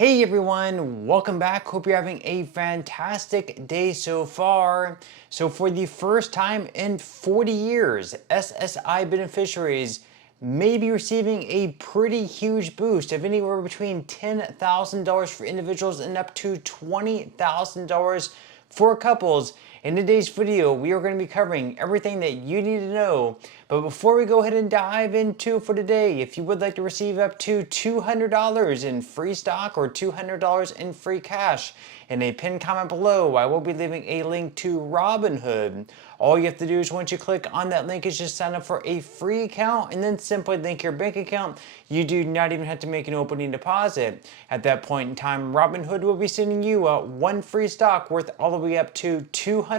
Hey everyone, welcome back. Hope you're having a fantastic day so far. So for the first time in 40 years, SSI beneficiaries may be receiving a pretty huge boost of anywhere between $10,000 for individuals and up to $20,000 for couples. In today's video, we are going to be covering everything that you need to know. But before we go ahead and dive into for today, if you would like to receive up to $200 in free stock or $200 in free cash, in a pinned comment below, I will be leaving a link to Robinhood. All you have to do is once you click on that link is just sign up for a free account and then simply link your bank account. You do not even have to make an opening deposit. At that point in time, Robinhood will be sending you one free stock worth all the way up to $200.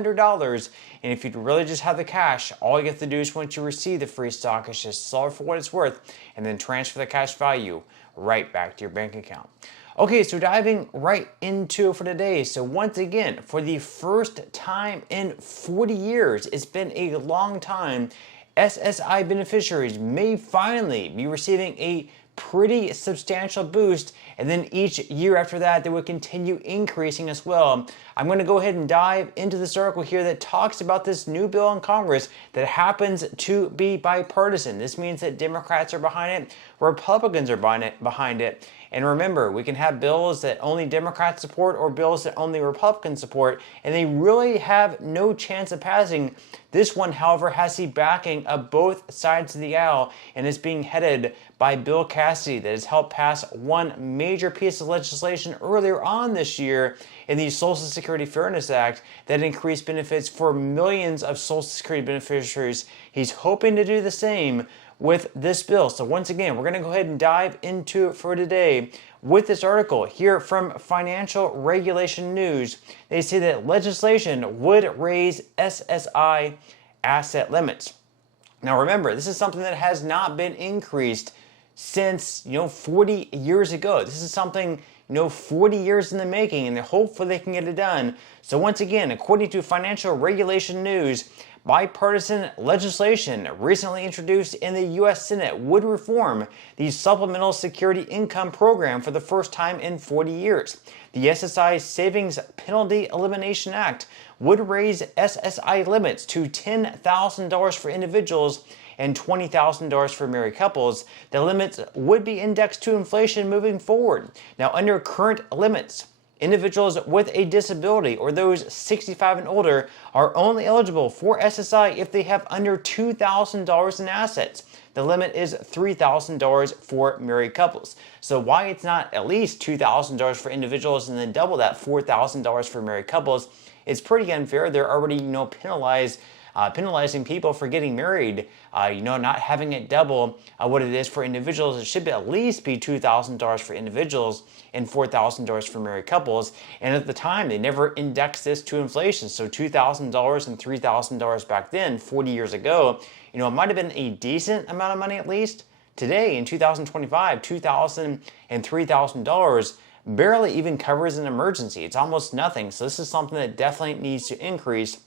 And if you really just have the cash, all you have to do is once you receive the free stock is just sell it for what it's worth and then transfer the cash value right back to your bank account. Okay, so diving right into it for today. So once again, for the first time in 40 years, it's been a long time, SSI beneficiaries may finally be receiving a pretty substantial boost, and then each year after that, they would continue increasing as well. I'm going to go ahead and dive into this article here that talks about this new bill in Congress that happens to be bipartisan. This means that Democrats are behind it, Republicans are behind it. And remember, we can have bills that only Democrats support or bills that only Republicans support, and they really have no chance of passing. This one, however, has the backing of both sides of the aisle and is being headed by Bill Cassidy that has helped pass one major piece of legislation earlier on this year in the Social Security Fairness Act that increased benefits for millions of Social Security beneficiaries. He's hoping to do the same with this bill. So once again, we're going to go ahead and dive into it for today with this article here from Financial Regulation News. They say that legislation would raise SSI asset limits. Now remember, this is something that has not been increased since 40 years ago. This is something 40 years in the making, and hopefully they can get it done. So once again, according to Financial Regulation News, bipartisan legislation recently introduced in the U.S. Senate would reform the Supplemental Security Income Program for the first time in 40 years. The SSI Savings Penalty Elimination Act would raise SSI limits to $10,000 for individuals and $20,000 for married couples. The limits would be indexed to inflation moving forward. Now, under current limits, individuals with a disability or those 65 and older are only eligible for SSI if they have under $2,000 in assets. The limit is $3,000 for married couples. So why it's not at least $2,000 for individuals and then double that, $4,000 for married couples, it's pretty unfair. They're already penalizing people for getting married, not having it double what it is for individuals. It should at least be $2,000 for individuals and $4,000 for married couples. And at the time, they never indexed this to inflation. So $2,000 and $3,000 back then, 40 years ago, it might have been a decent amount of money at least. Today, in 2025, $2,000 and $3,000 barely even covers an emergency. It's almost nothing. So this is something that definitely needs to increase.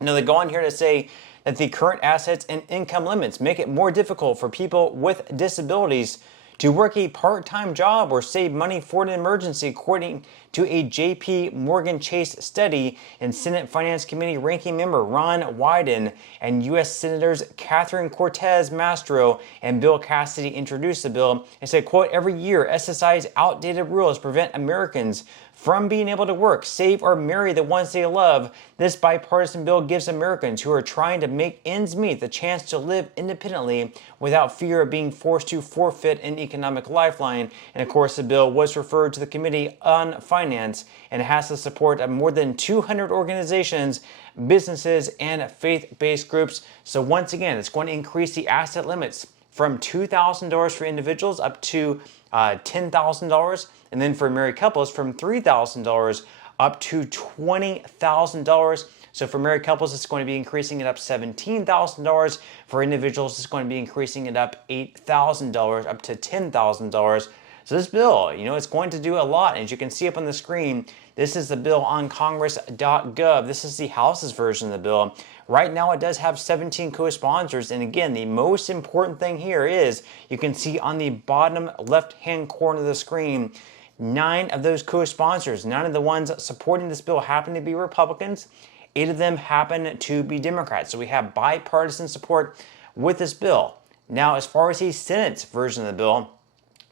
Now, they go on here to say that the current assets and income limits make it more difficult for people with disabilities to work a part-time job or save money for an emergency, according to a J.P. Morgan Chase study. And Senate Finance Committee Ranking Member Ron Wyden and U.S. Senators Catherine Cortez Masto and Bill Cassidy introduced the bill and said, quote, "Every year, SSI's outdated rules prevent Americans from being able to work, save, or marry the ones they love. This bipartisan bill gives Americans who are trying to make ends meet the chance to live independently without fear of being forced to forfeit an economic lifeline." And of course, the bill was referred to the Committee on Finance and has the support of more than 200 organizations, businesses, and faith-based groups. So once again, it's going to increase the asset limits from $2,000 for individuals up to $10,000, and then for married couples from $3,000 up to $20,000. So for married couples, it's going to be increasing it up $17,000. For individuals, it's going to be increasing it up $8,000 up to $10,000. So this bill, it's going to do a lot. As you can see up on the screen, this is the bill on congress.gov. This is the House's version of the bill. Right now, it does have 17 co-sponsors. And again, the most important thing here is you can see on the bottom left-hand corner of the screen, 9 of those co-sponsors, 9 of the ones supporting this bill happen to be Republicans. 8 of them happen to be Democrats. So we have bipartisan support with this bill. Now, as far as the Senate's version of the bill,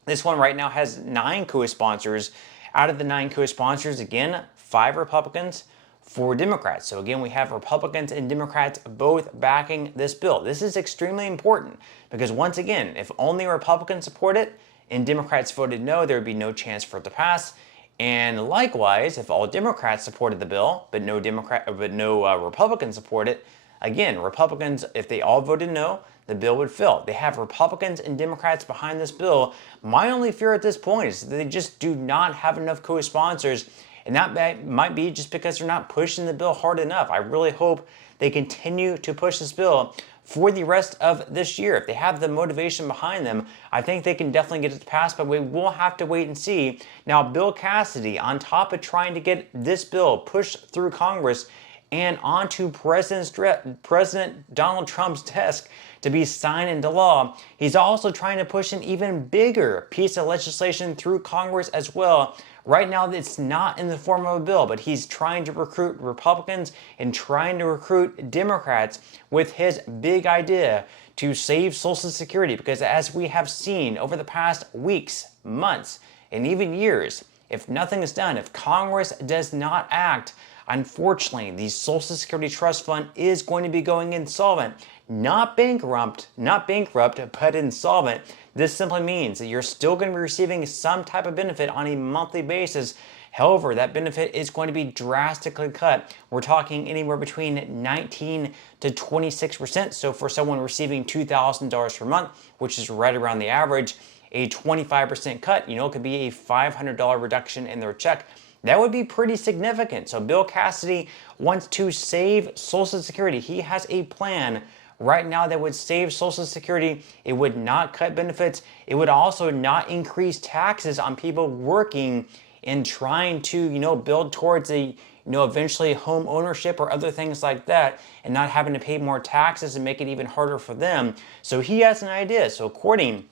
this one right now has 9 co-sponsors. Out of the 9 co-sponsors, again, 5 Republicans, 4 Democrats. So again, we have Republicans and Democrats both backing this bill. This is extremely important because once again, if only Republicans support it and Democrats voted no, there would be no chance for it to pass. And likewise, if all Democrats supported the bill, but no Republicans support it, again, Republicans, if they all voted no, the bill would fail. They have Republicans and Democrats behind this bill. My only fear at this point is that they just do not have enough co-sponsors, and that might be just because they're not pushing the bill hard enough. I really hope they continue to push this bill for the rest of this year. If they have the motivation behind them, I think they can definitely get it passed, but we will have to wait and see. Now, Bill Cassidy, on top of trying to get this bill pushed through Congress and onto President Donald Trump's desk to be signed into law, he's also trying to push an even bigger piece of legislation through Congress as well. Right now, it's not in the form of a bill, but he's trying to recruit Republicans and trying to recruit Democrats with his big idea to save Social Security. Because as we have seen over the past weeks, months, and even years, if nothing is done, if Congress does not act, unfortunately, the Social Security Trust Fund is going to be going insolvent. Not bankrupt, but insolvent. This simply means that you're still going to be receiving some type of benefit on a monthly basis. However, that benefit is going to be drastically cut. We're talking anywhere between 19 to 26%. So for someone receiving $2,000 per month, which is right around the average, a 25% cut, it could be a $500 reduction in their check. That would be pretty significant. So Bill Cassidy wants to save Social Security. He has a plan right now that would save Social Security. It would not cut benefits. It would also not increase taxes on people working and trying to, build towards a, eventually home ownership or other things like that, and not having to pay more taxes and make it even harder for them. So he has an idea. So according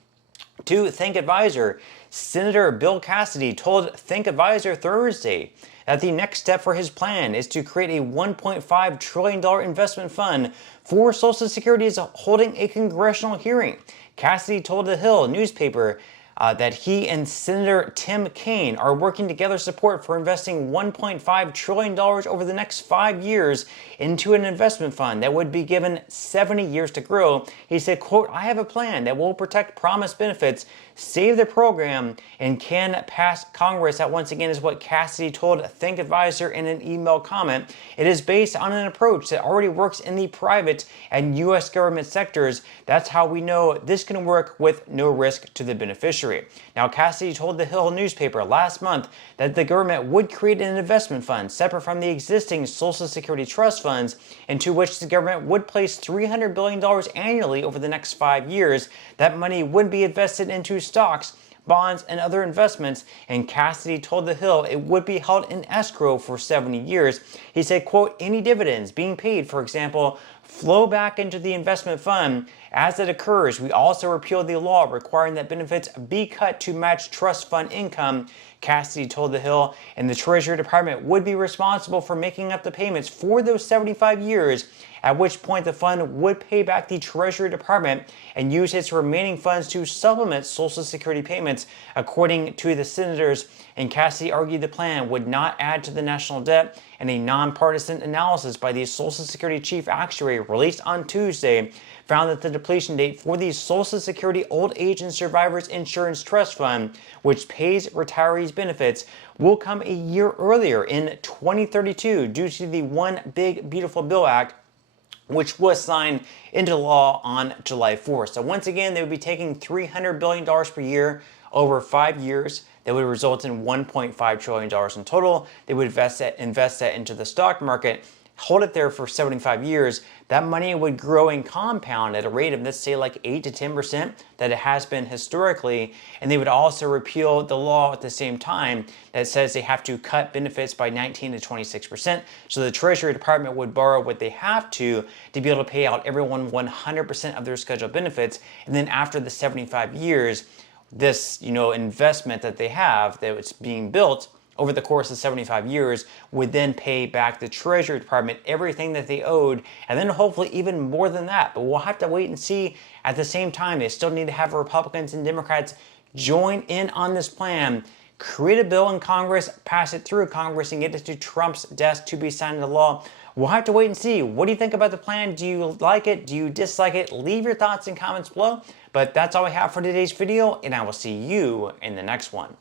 to Think Advisor, Senator Bill Cassidy told Think Advisor Thursday that the next step for his plan is to create a $1.5 trillion investment fund for Social Security is holding a congressional hearing. Cassidy told the Hill newspaper that he and Senator Tim Kaine are working together support for investing $1.5 trillion over the next 5 years into an investment fund that would be given 70 years to grow. He said, quote, "I have a plan that will protect promised benefits, save the program, and can pass Congress." That once again is what Cassidy told Think Advisor in an email comment. It is based on an approach that already works in the private and U.S. government sectors. That's how we know this can work with no risk to the beneficiary. Now, Cassidy told the Hill newspaper last month that the government would create an investment fund separate from the existing Social Security trust funds, into which the government would place $300 billion annually over the next 5 years. That money would be invested into stocks, bonds, and other investments, and Cassidy told the Hill it would be held in escrow for 70 years. He said, quote, "Any dividends being paid, for example, flow back into the investment fund. As it occurs, we also repeal the law requiring that benefits be cut to match trust fund income," Cassidy told the Hill, and the Treasury Department would be responsible for making up the payments for those 75 years, at which point the fund would pay back the Treasury Department and use its remaining funds to supplement Social Security payments, according to the senators. And Cassidy argued the plan would not add to the national debt, and a nonpartisan analysis by the Social Security chief actuary released on Tuesday found that the depletion date for the Social Security Old Age and Survivors Insurance Trust Fund, which pays retirees benefits, will come a year earlier in 2032 due to the One Big Beautiful Bill Act, which was signed into law on July 4th. So once again, they would be taking $300 billion per year over 5 years. That would result in $1.5 trillion in total. They would invest that into the stock market, hold it there for 75 years. That money would grow and compound at a rate of, let's say, like 8 to 10% that it has been historically. And they would also repeal the law at the same time that says they have to cut benefits by 19 to 26%. So the Treasury Department would borrow what they have to be able to pay out everyone 100% of their scheduled benefits. And then after the 75 years, this, investment that they have that it's being built over the course of 75 years would then pay back the Treasury Department everything that they owed, and then hopefully even more than that. But we'll have to wait and see. At the same time, they still need to have Republicans and Democrats join in on this plan, create a bill in Congress, pass it through Congress, and get it to Trump's desk to be signed into law. We'll have to wait and see. What do you think about the plan? Do you like it? Do you dislike it? Leave your thoughts and comments below. But that's all I have for today's video, and I will see you in the next one.